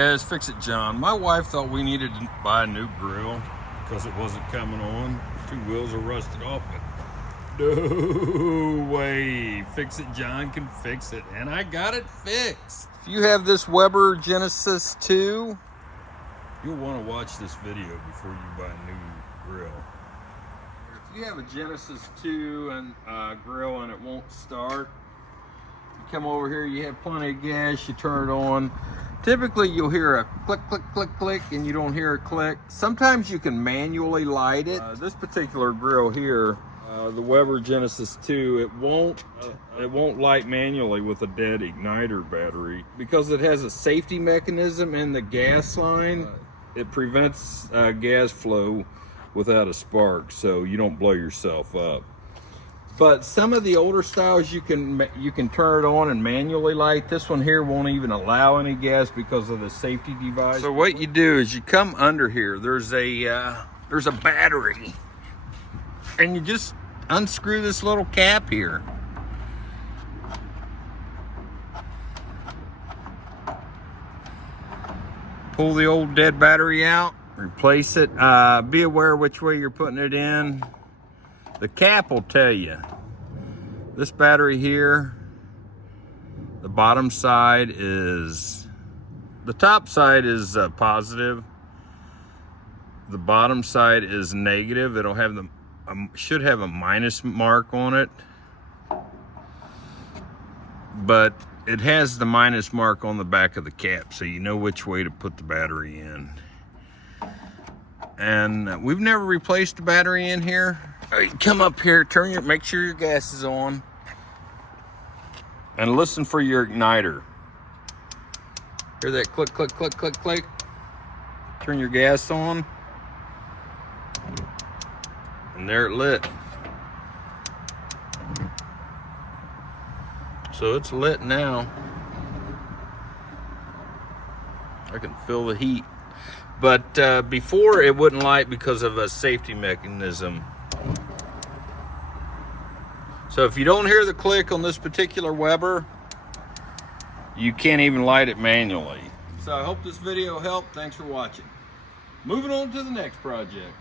Yes, Fix It John. My wife thought we needed to buy a new grill because it wasn't coming on. Two wheels are rusted off, but no way. Fix It John can fix it, and I got it fixed. If you have this Weber Genesis II, you'll want to watch this video before you buy a new grill. If you have a Genesis II and grill and it won't start, you come over here, you have plenty of gas, you turn it on. Typically you'll hear a click, click, click, click, and you don't hear a click. Sometimes you can manually light it. This particular grill here, the Weber Genesis II, it won't light manually with a dead igniter battery because it has a safety mechanism in the gas line. It prevents gas flow without a spark, so you don't blow yourself up. But some of the older styles you can turn it on and manually light. This one here won't even allow any gas because of the safety device. So what you do is you come under here. There's a battery, and you just unscrew this little cap here. Pull the old dead battery out, replace it. Be aware which way you're putting it in. The cap will tell you. This battery here, the bottom side is, the top side is positive. The bottom side is negative. It'll have should have a minus mark on it, but it has the minus mark on the back of the cap, so you know which way to put the battery in. And we've never replaced the battery in here. All right, come up here, make sure your gas is on, and listen for your igniter. Hear that click, click, click, click, click? Turn your gas on, and there it lit. So it's lit now. I can feel the heat. But before it wouldn't light because of a safety mechanism. So if you don't hear the click on this particular Weber, you can't even light it manually. So I hope this video helped. Thanks for watching. Moving on to the next project.